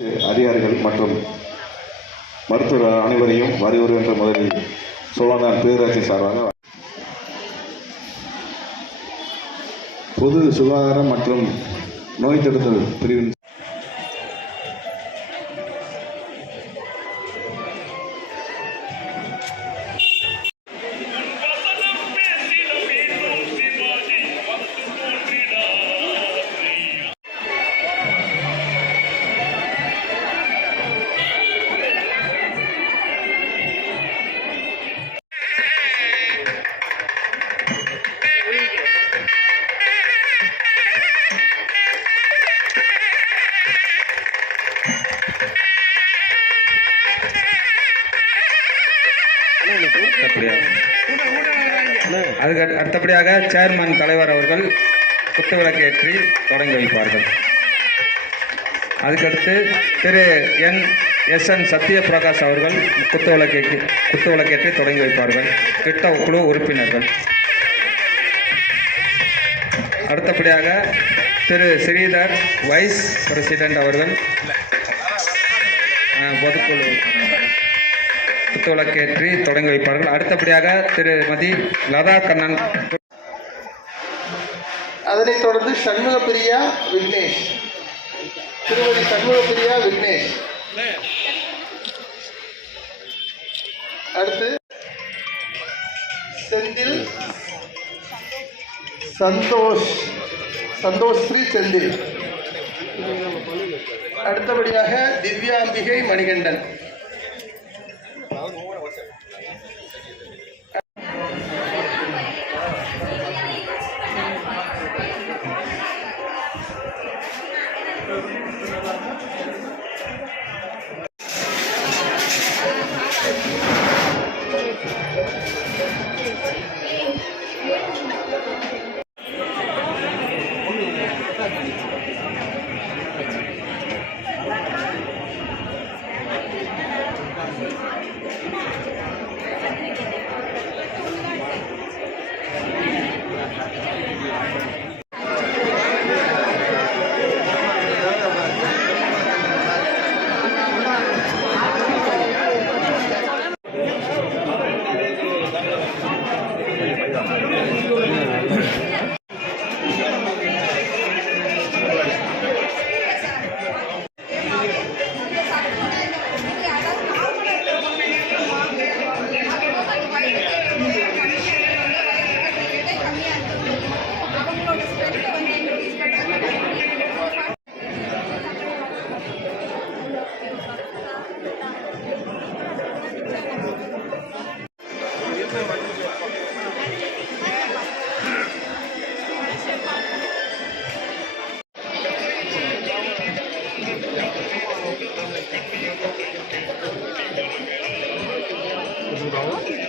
அதிகாரிகள் மற்றும் மருத்துவர் அனைவரையும் வருவது என்ற முதலில் சோழநாடு பேரூராட்சி சார்பாக பொது சுகாதாரம் மற்றும் நோய் தடுத்தல் பிரிவின் அதுக்கு அடுத்தபடியாக சேர்மன் தலைவர் அவர்கள் குத்துவிளக்கேற்றி தொடங்கி வைப்பார்கள். அதுக்கடுத்து திரு என் சத்யபிரகாஷ் அவர்கள் குத்துவிளக்கேற்றி தொடங்கி வைப்பார்கள். திட்ட குழு உறுப்பினர்கள். அடுத்தபடியாக திரு ஸ்ரீதர் வைஸ் பிரசிடென்ட் அவர்கள் பொதுக்குழு குத்துவிளக்கேற்றி தொடங்கி வைப்பார்கள். அடுத்தபடியாக திருமதி லதா கண்ணன். அதனைத் தொடர்ந்து சண்முகப்பிரியா விக்னேஷ், திருமதி சண்முகப்பிரியா விக்னேஷ். அடுத்து செந்தில் சந்தோஷ் ஸ்ரீ செந்தில். அடுத்தபடியாக திவ்யாம்பிகை மணிகண்டன். Thank you.